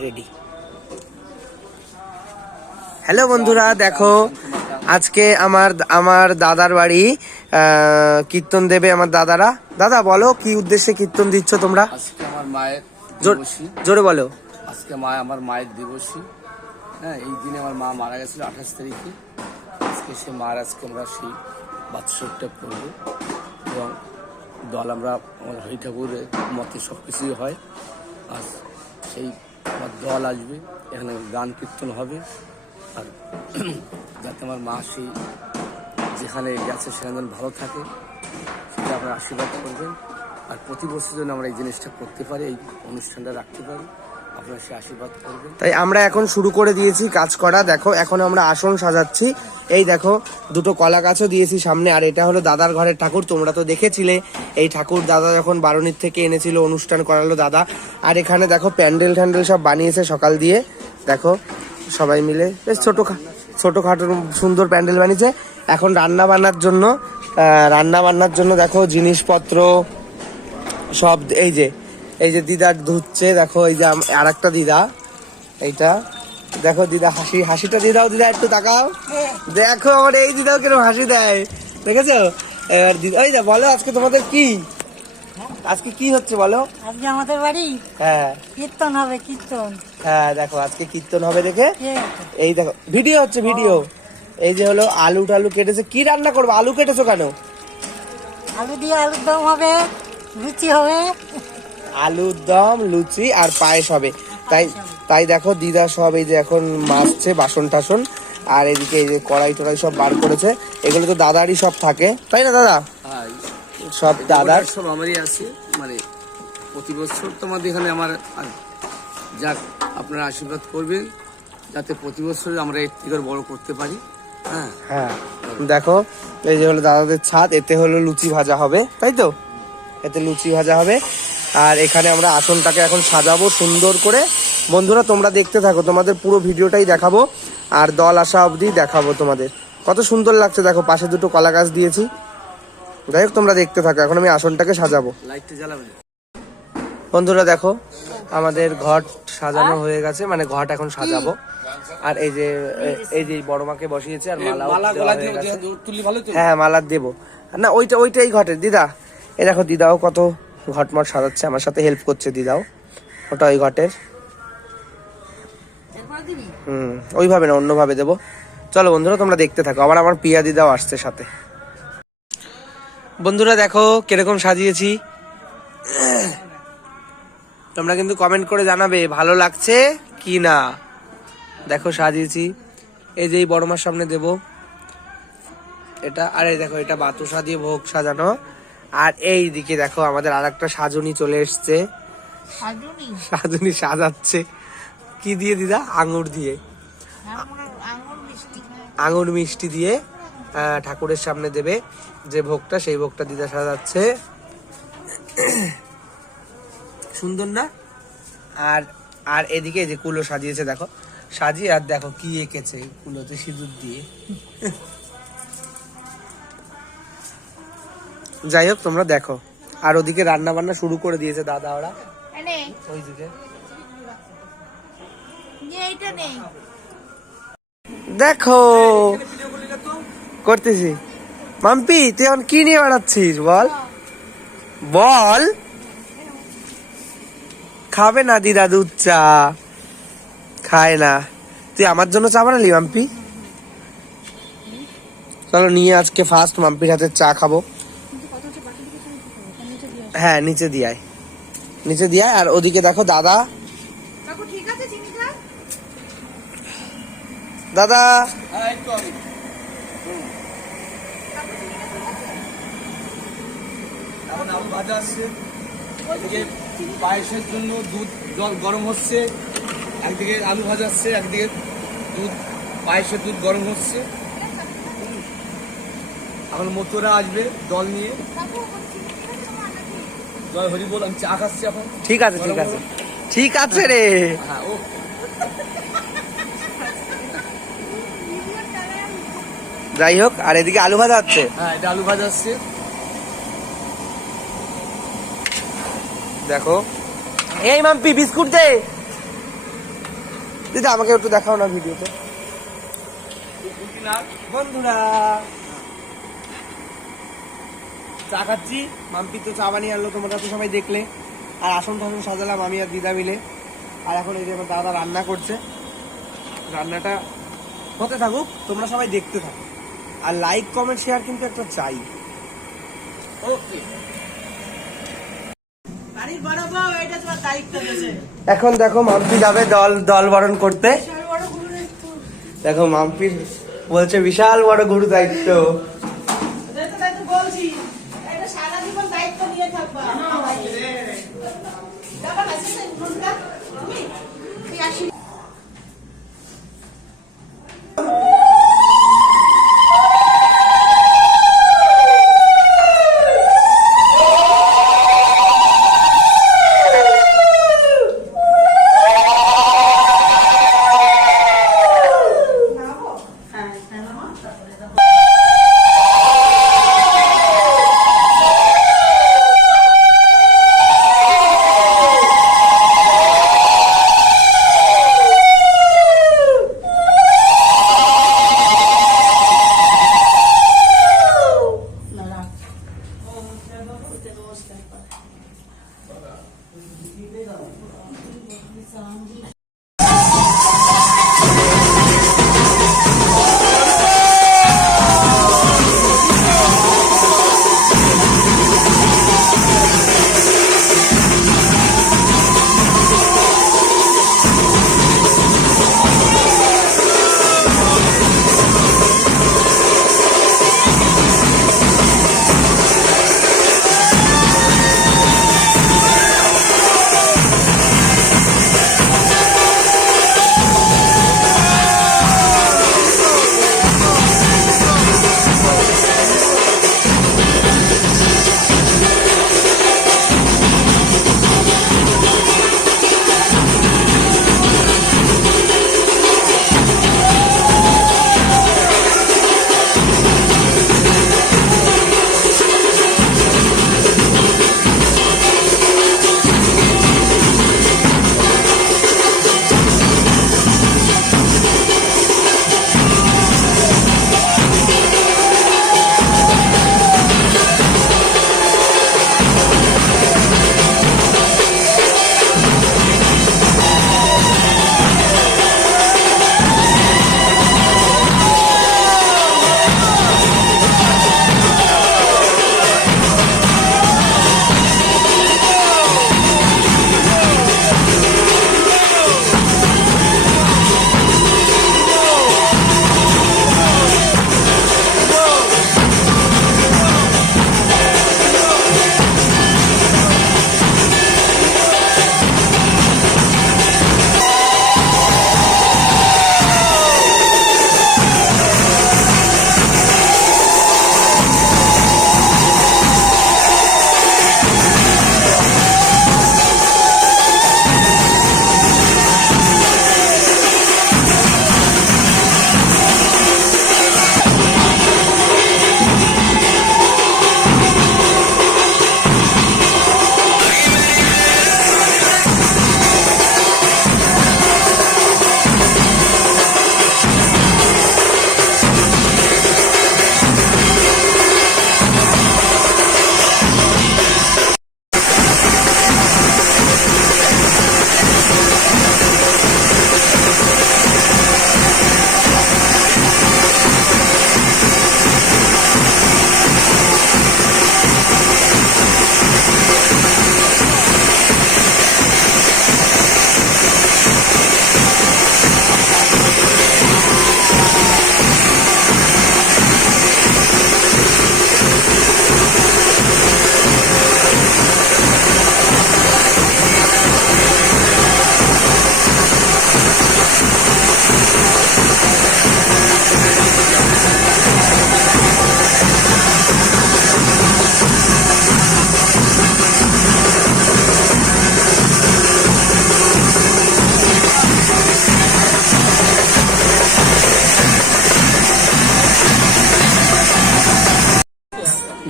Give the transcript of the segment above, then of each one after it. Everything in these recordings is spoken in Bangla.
রেডি হ্যালো বন্ধুরা দেখো আজকে আমার আমার দাদার বাড়ি কীর্তন দেবে আমার দাদারা। দাদা বলো কি উদ্দেশ্যে কীর্তন দিচ্ছ তোমরা? আজকে আমার মায়ের জোর- দিবসী। জোরে বলো। আজকে মা আমার মায়ের দিবসী। হ্যাঁ এই দিনে আমার মা মারা গেছিল আঠাশ তারিখে। আজকে সে মার আজকে আমরা সেই বাৎসরিকটা করব। এবং দল আমরা আমার হরি ঠাকুরের মতে সব কিছুই হয়। আর সেই আমার দল আসবে, এখানে গান কীর্তন হবে। আর যাতে আমার মা সেই যেখানে গেছে সেখানে যেন ভালো থাকে, সেটা আপনার আশীর্বাদ করবেন। আর প্রতি বছর যেন আমরা এই জিনিসটা করতে পারি, এই অনুষ্ঠানটা রাখতে পারি। তাই আমরা এখন শুরু করে দিয়েছি কাজ করা। দেখো, এখন আমরা আসন সাজাচ্ছি। এই দেখো, দুটো কলা গাছও দিয়েছি সামনে। আর এটা হলো দাদার ঘরের ঠাকুর। তোমরা তো দেখেছিলে, এই ঠাকুর দাদা যখন বারুনির থেকে এনেছিল, অনুষ্ঠান করালো দাদা। আর এখানে দেখো, প্যান্ডেল ট্যান্ডেল সব বানিয়েছে সকাল দিয়ে। দেখো, সবাই মিলে বেশ ছোটো ছোটখাটো সুন্দর প্যান্ডেল বানিয়েছে। এখন রান্না বান্নার জন্য রান্না বান্নার জন্য দেখো, জিনিসপত্র, সব এই যে এই যে দিদা ধুচ্ছে দেখো এই যে আর একটা দিদা এইটা। দেখো দিদা হাসি হাসিটা দিদাও দিদা একটু তাকাও। দেখো আমার এই দিদাও কীরকম হাসি দেয় দেখেছ? এবার দিদা ওই যা বলো আজকে তোমাদের কি? আজকে কি হচ্ছে বলো? আজকে আমাদের বাড়ি? হ্যাঁ। কীর্তন হবে কীর্তন। হ্যাঁ দেখো আজকে কীর্তন হবে দেখে। এই দেখো ভিডিও হচ্ছে ভিডিও। এই যে হলো আলু টালু কেটেছে। কি রান্না করব? আলু কেটেছো কেন? আলু দিয়ে আলুর দম হবে লুচি হবে। আলুর দম লুচি আর পায়েস হবে। তাই তাই দেখো দিদা সব এই যে এখন মাছছে বাসন টাসন আর এদিকে এই যে কড়াই টড়াই সব বার করেছে। এগুলো তো দাদারই সব থাকে। তাই না দাদা? হ্যাঁ সব দাদার। সব আমারই আছে। মানে প্রতি বছর তোমাদের এখানে আমার যাক আপনারা আশীর্বাদ করবেন যাতে প্রতি বছর আমরা এর থেকে আরও বড় করতে পারি। হ্যাঁ। হ্যাঁ। দেখো এই যে হলো দাদাদের ছাদ এতে হলো লুচি ভাজা হবে। তাই তো? এতে লুচি ভাজা হবে। আর এখানে আমরা আসনটাকে এখন সাজাবো সুন্দর করে। বন্ধুরা তোমরা দেখতে থাকো তোমাদের পুরো ভিডিওটাই দেখাবো আর দল আসা অবধি দেখাবো তোমাদের। কত সুন্দর লাগছে দেখো পাশে দুটো কলা গাছ দিয়েছি। যাই হোক তোমরা দেখতে থাকো এখন আমি আসনটাকে সাজাবো। বন্ধুরা দেখো আমাদের ঘট সাজানো হয়ে গেছে মানে ঘট এখন সাজাবো। আর এই যে এই যে বড় মাকে বসিয়েছে আর মালা মালা হ্যাঁ মালার দেবো। না ওইটা ওইটাই ঘটের দিদা এ দেখো দিদাও কত ঘটমট সাজাচ্ছে আমার সাথে হেল্প করছে দিদাও। ওটা ওই ঘটের। হুম ওইভাবে না অন্যভাবে দেবো। চলো বন্ধুরা তোমরা দেখতে থাকো। আবার আমার পিয়া দিদাও আসছে সাথে। বন্ধুরা দেখো কীরকম সাজিয়েছি। তোমরা কিন্তু কমেন্ট করে জানাবে ভালো লাগছে কি না? দেখো সাজিয়েছি। এই যে এই বড় মার সামনে দেবো। এটা আরে দেখো এটা বাতুসা দিয়ে ভোগ সাজানো। আর এই দিকে দেখো আমাদের আর একটা সাজুনি চলে এসছে। সাজুনি? সাজাচ্ছে। কি দিয়ে দিদা? আঙুর দিয়ে। আঙুর মিষ্টি। দিয়ে ঠাকুরের সামনে দেবে যে ভোগটা সেই ভোগটা দিদা সাজাচ্ছে। সুন্দর না? আর আর এদিকে যে কুলো সাজিয়েছে দেখো। সাজিয়ে আর দেখো কি এঁকেছে কুলোতে সিঁদুর দিয়ে। যাই হোক তোমরা দেখো। আর ওদিকে রান্না বান্না শুরু করে দিয়েছে দাদা ওরা। ওইদিকে দেখো। করতেছি। মাম্পি তুই এখন কি নিয়ে বেড়াচ্ছিস? বল। বল। খাবে না দিদা দুধ চা। খায় না। তুই আমার জন্য চা বানালি মাম্পি? চলো নিয়ে আজকে ফার্স্ট মাম্পির হাতে চা খাব। হ্যাঁ নিচে দিয়ায় নিচে দিয়ায় আর ওদিকে দেখো দাদা। দাদা। একটু আমি এখন আলু ভাজা আসছে। এদিকে পায়েসের জন্য দুধ জল গরম হচ্ছে। একদিকে আলু ভাজা আসছে একদিকে দুধ পায়েসের দুধ গরম হচ্ছে। এখন মতুরা আসবে দল নিয়ে। জয় হরি বল আমি চা খাচ্ছি এখন। ঠিক আছে ঠিক আছে। ঠিক আছে রে। হ্যাঁ ও। যাই হোক আর এদিকে আলু ভাজা হচ্ছে। হ্যাঁ এটা আলু ভাজা আসছে দেখো। এই মাম্পি বিস্কুট দে। দিদা আমাকে একটু দেখাও না ভিডিওতে। বন্ধুরা চা খাচ্ছি। মাম্পি তো চা বানিয়ে আনলো তোমরা তো সবাই দেখলে। আর আসন টাসন সাজালাম আমি আর দিদা মিলে। আর এখন এই যে আমার দাদা রান্না করছে। রান্নাটা হতে থাকুক তোমরা সবাই দেখতে থাকো। আর লাইক কমেন্ট শেয়ার কিন্তু একটা চাই। ওকে এখন দেখো মাম্পি যাবে দল দল বরণ করতে। দেখো মাম্পির বলছে বিশাল বড় গুরু দায়িত্ব।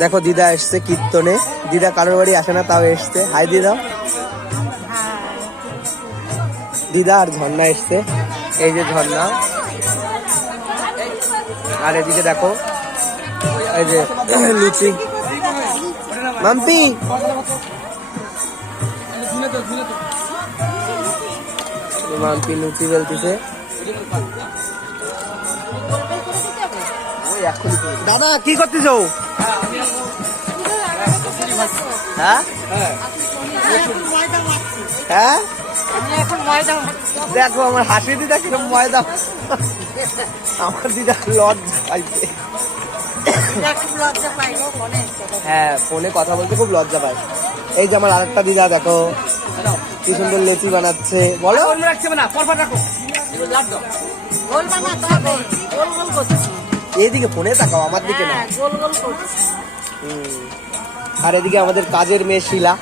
দেখো দিদা এসছে কীর্তনে। দিদা কারোর বাড়ি আসে না তাও এসছে। হাই দিদা। দিদা আর ঝর্ণা এসছে। এই যে ঝর্ণা। আর এদিকে দেখো এই যে লুচি। মাম্পি! মাম্পি লুচি বলতেছে। দাদা কি করতেছো? হ্যাঁ? হ্যাঁ। দেখো আমার হাসি দিদা কিরম ময়দা। আমার দিদা লজ্জা পাইছে। হ্যাঁ ফোনে কথা বলতে খুব লজ্জা পায়। এই যে আমার আরেকটা দিদা দেখো। কি সুন্দর লুচি বানাচ্ছে। বলো। গোল বানাতে হবে গোল গোল করছি এইদিকে ফোনে তাকাও আমার দিকে না হ্যাঁ গোল গোল করছি। আর এদিকে আমাদের কাজের মেয়ে শিলা।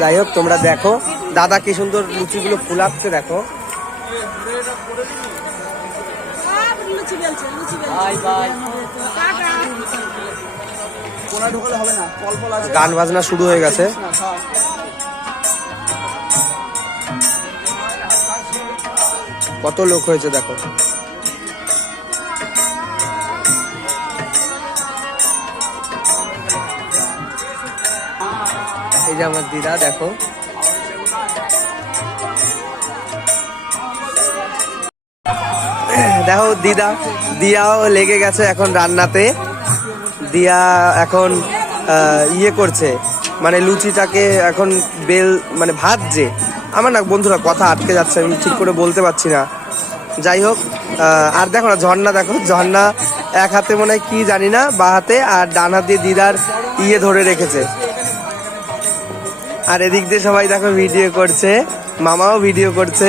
যাই হোক তোমরা দেখো দাদা কি সুন্দর লুচিগুলো ফুলাচ্ছে দেখো। লুচি বেলছে লুচি বেলছে। কোনা ঢোকালে হবে না ফল ফল আছে। গান বাজনা শুরু হয়ে গেছে। কত লোক হয়েছে দেখো। এই যে আমার দিদা, দেখো। দেখো দিদা, দিয়াও লেগে গেছে এখন রান্নাতে। দিয়া এখন ইয়ে করছে। মানে লুচিটাকে এখন বেল মানে ভাজছে। আমার না বন্ধুরা কথা আটকে যাচ্ছে, আমি ঠিক করে বলতে পারছি না। যাই হোক আর দেখো না, ঝর্ণা দেখো, ঝর্ণা এক হাতে মনে হয় কি জানি না, বা হাতে, আর ডান হাত দিয়ে দিদার ইয়ে ধরে রেখেছে। আর এদিক দিয়ে সবাই দেখো ভিডিও করছে, মামাও ভিডিও করছে,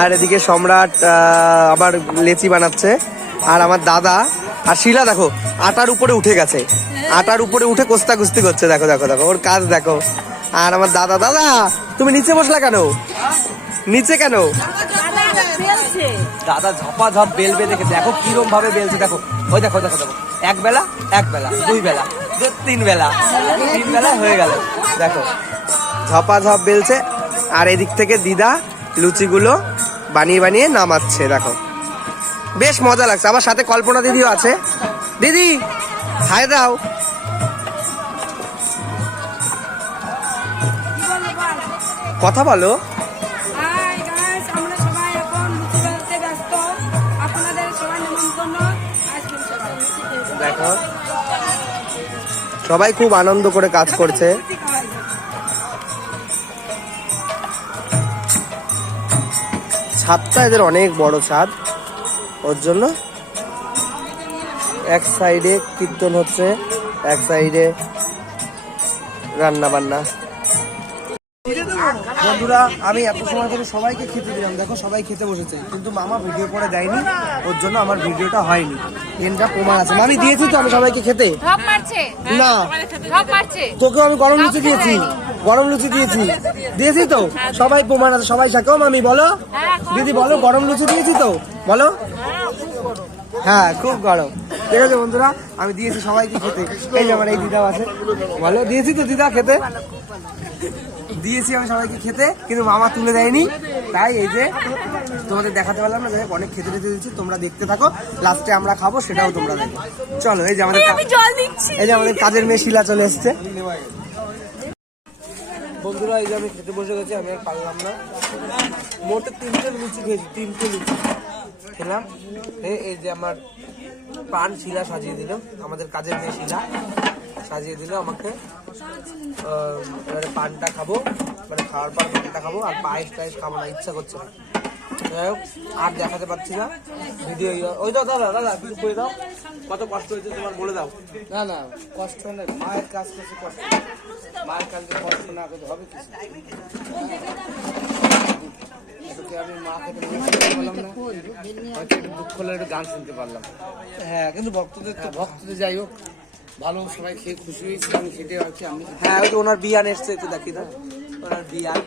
আর এদিকে সম্রাট আবার লেচি বানাচ্ছে, আর আমার দাদা, আর শিলা দেখো, আটার উপরে উঠে গেছে। আটার উপরে উঠে কোস্তা কুস্তি করছে, দেখো দেখো দেখো, ওর কাজ দেখো। আর আমার দাদা দাদা! তুমি নিচে বসলা কেন? নিচে কেন? দাদা ঝপা ঝপ বেলবে দেখে। দেখো কিরম ভাবে বেলছে, দেখো। ওই দেখো দেখো দেখো। এক বেলা এক বেলা, দুই বেলা তিন বেলা তিন বেলা হয়ে গেল। দেখো ঝপা ঝপ বেলছে। আর এদিক থেকে দিদা লুচিগুলো বানিয়ে বানিয়ে নামাচ্ছে, দেখো। বেশ মজা লাগছে। আমার সাথে কল্পনা দিদিও আছে। দিদি, হাই দাও। লুচি বলো। দেখো সবাই খুব আনন্দ করে কাজ করছে। ছাদটা এদের অনেক বড় ছাদ। ওর জন্য এক সাইডে কীর্তন হচ্ছে এক সাইডে রান্না বান্না বন্ধুরা আমি এত সময় ধরে সবাইকে খেতে দিলাম। দেখো সবাই খেতে বসেছে। কিন্তু মামা ভিডিও করে দেয়নি। ওর জন্য আমার ভিডিওটা হয়নি। এনটা প্রমাণ আছে। আমি দিয়েছি তো আমি সবাইকে খেতে? না। তোকেও আমি গরম লুচি দিয়েছি। গরম লুচি দিয়েছি। দিয়েছি তো? সবাই প্রমাণ আছে। সবাই সাকেও মামি বলো। দিদি বলো গরম লুচি দিয়েছি তো? বলো। হ্যাঁ খুব গরম। ঠিক আছে বন্ধুরা আমি দিয়েছি সবাইকে খেতে। এই যে আমার এই দিদাও আছে। বলো দিয়েছি তো দিদা খেতে? দিয়েছি আমি সবাইকে খেতে কিন্তু মামা তুলে দেয়নি। তাই এই যে তোমাদের দেখাতে পারলাম না যাই অনেক খেতে টেতে দিচ্ছি তোমরা দেখতে থাকো। লাস্টে আমরা খাব সেটাও তোমরা দেখো। চলো এই যে আমাদের কা- আমি জল দিচ্ছি। এই যে আমাদের কাজের মেয়ে শিলা চলে এসছে। বন্ধুরা এই যে আমি খেতে বসে গেছি আমি আর পারলাম না। মোটে তিনটে লুচি খেয়েছি তিনটে লুচি। খেলাম। এই এই যে আমার পান শিলা সাজিয়ে দিল আমাদের কাজের মেয়ে শিলা। সাজিয়ে দিল আমাকে। এবারে পানটা খাব মানে খাওয়ার পর পানটা খাব আর পায়েস টায়েস খাব না ইচ্ছা করছে না। যাই হোক আর দেখাতে পারছি না। ভিডিও ওই দাও দাদা দাদা কিছু করে দাও। কত কষ্ট হয়েছে তোমার বলে দাও। না না কষ্ট না মায়ের কাজ করছে কষ্ট। মায়ের কাজ কষ্ট না করতে হবে কিছু। আমি মাকে পারলাম না। একটু দুঃখ হলে একটু গান শুনতে পারলাম। হ্যাঁ কিন্তু ভক্তদের তো হ্যাঁ, ভক্তদের যাই হোক। ভালো, সবাই খেয়ে খুশি হয়েছি, আমি খেতে হচ্ছে আমি হ্যাঁ ওই ওনার বিয়ান এসছে, একটু দেখি তো। ওনার বিয়ান।